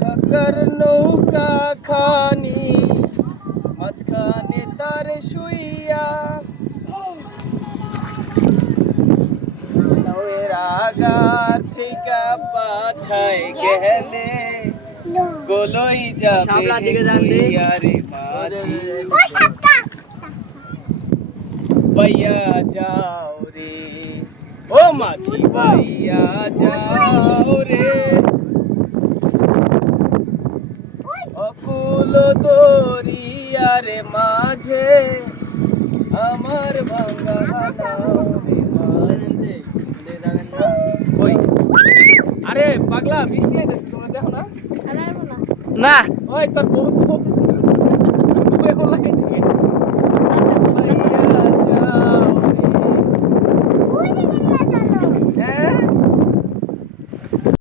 কাকার নৌকা খানি মাঝখানে তার শুইয়া নৌয়ের আগার থেকে পাছায় গেলে গোলই যাবে আরে মাঝি বাইয়া যাও রে ও মাঝি বাইয়া যাও রে অকুল দরিয়ার মাঝে আমার ভাঙা ওই আরে পাগলা বৃষ্টি আইতেছে তোমরা দেখো না না ওই তোর বহুত এখন লাগাইছে কি